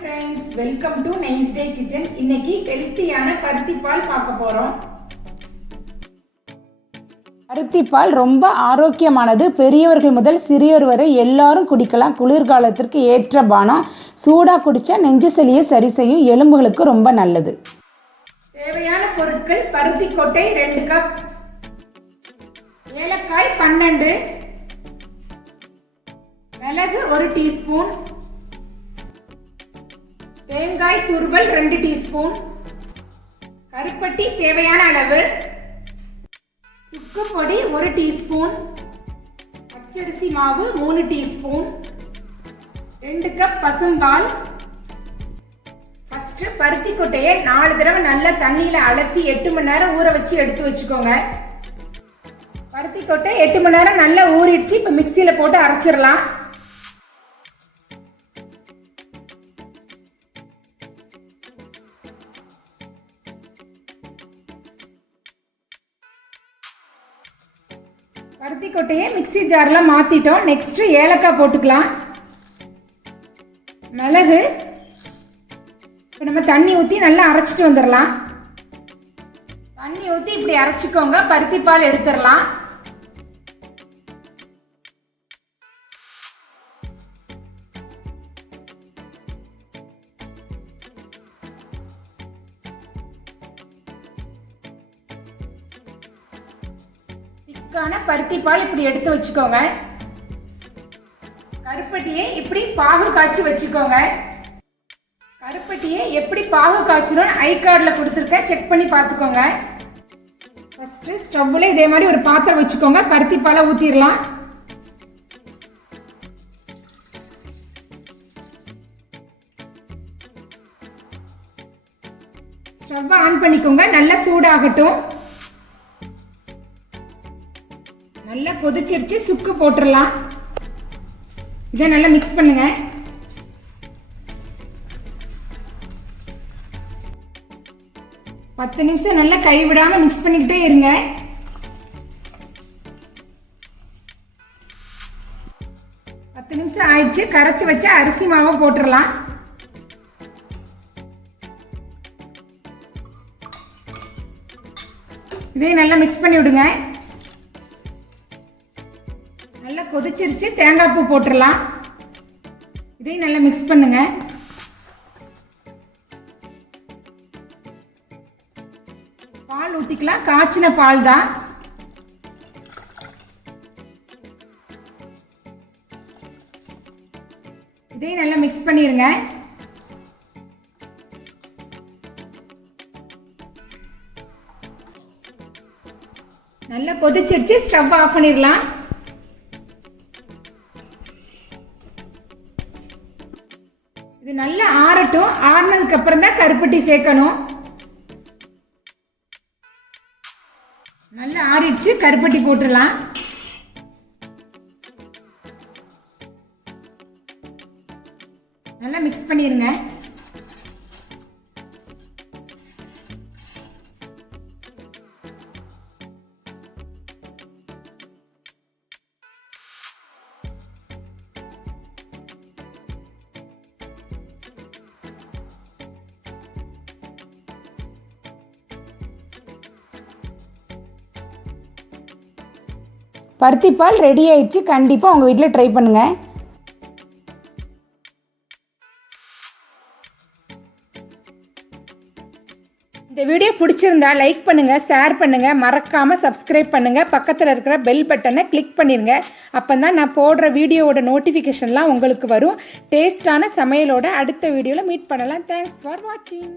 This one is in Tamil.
friends, welcome to Nice Day Kitchen. இன்னைக்கு ஹெல்த்தியான பருத்தி பால் பார்க்க போறோம். பருத்தி பால் ரொம்ப ஆரோக்கியமானது. பெரியவர்கள் முதல் சிறியோர் வரை எல்லாரும் குடிக்கலாம். குளிர்காலத்திற்கு ஏற்ற பானம். சூடா குடிச்சா நெஞ்சு சளியை சரி செய்யும். எலும்புகளுக்கு ரொம்ப நல்லது. தேவையான பொருட்கள்: பருத்தி கொட்டை 2 கப், ஏலக்காய் 12, மிளகு 1 டீஸ்பூன், தேங்காய் துருவல் 2 டீஸ்பூன், கருப்பட்டி தேவையான அளவு, சுக்கு பொடி 1 டீஸ்பூன், பச்சரிசி மாவு 3 டீஸ்பூன், 2 கப் பசும்பால். ஃபர்ஸ்ட் பருத்தி கொட்டையை 4 தடவை நல்லா தண்ணியில அலசி 8 மணி நேரம் ஊற வச்சு எடுத்து வச்சுக்கோங்க. பருத்தி கொட்டை 8 மணி நேரம் நல்லா ஊறிடுச்சு. இப்போ மிக்சியில போட்டு அரைச்சிடலாம். பருத்தி கொட்டையை மிக்சி ஜார்ல மாத்திட்டோம். நெக்ஸ்ட் ஏலக்காய் போட்டுக்கலாம். மிளகு. இப்போ நம்ம தண்ணி ஊற்றி நல்லா அரைச்சிட்டு வந்துடலாம். தண்ணி ஊற்றி இப்படி அரைச்சிக்கோங்க. பருத்தி பால் எடுத்துடலாம். பருத்தி பால் இப்படி எடுத்து வச்சுக்கோங்க. கருப்பட்டியை இப்படி பாகு காய்ச்சி வச்சுக்கோங்க. கருப்பட்டியை எப்படி பாகு காய்ச்சணும் ஐ கார்டில் கொடுத்துருக்க, செக் பண்ணி பார்த்துக்கோங்க. ஃபர்ஸ்ட் ஸ்டவ்ல இதே மாதிரி ஒரு பாத்திரம் வச்சுக்கோங்க. பருத்தி பாலை ஊத்திடலாம். ஸ்டவ் ஆன் பண்ணிக்கோங்க. நல்லா சூடாகட்டும். நல்லா கொதிச்சிருச்சு. சுக்கு போட்டுடலாம். இதை நல்லா மிக்ஸ் பண்ணுங்க. பத்து நிமிஷம் நல்லா கைவிடாம மிக்ஸ் பண்ணிக்கிட்டே இருங்க. பத்து நிமிஷம் ஆயிடுச்சு. கரைச்சி வச்ச அரிசி மாவை போட்டுடலாம். இதை நல்லா மிக்ஸ் பண்ணி விடுங்க. நல்லா கொதிச்சிருச்சு. தேங்காய் பூ போட்டுடலாம். இதையும் நல்லா மிக்ஸ் பண்ணுங்க. பால் ஊத்திக்கலாம். காய்ச்சின பால் தான். இதையும் நல்லா மிக்ஸ் பண்ணிருங்க. நல்லா கொதிச்சிருச்சு. ஸ்டவ் ஆஃப் பண்ணிடலாம். இது நல்லா ஆறட்டும். ஆறுனதுக்கு அப்புறம் தான் கருப்பட்டி சேர்க்கணும். நல்லா ஆறிடுச்சு. கருப்பட்டி போட்டுடலாம். நல்லா மிக்ஸ் பண்ணிருங்க. பருத்தி பால் ரெடி ஆயிடுச்சு. கண்டிப்பாக உங்கள் வீட்டில் ட்ரை பண்ணுங்கள். இந்த வீடியோ பிடிச்சிருந்தா லைக் பண்ணுங்கள், ஷேர் பண்ணுங்கள், மறக்காமல் சப்ஸ்கிரைப் பண்ணுங்கள். பக்கத்தில் இருக்கிற பெல் பட்டனை கிளிக் பண்ணிடுங்க. அப்போ தான் நான் போடுற வீடியோவோட நோட்டிஃபிகேஷன்லாம் உங்களுக்கு வரும். டேஸ்டான சமையலோட அடுத்த வீடியோவில் மீட் பண்ணலாம். தேங்க்ஸ் ஃபார் வாட்சிங்.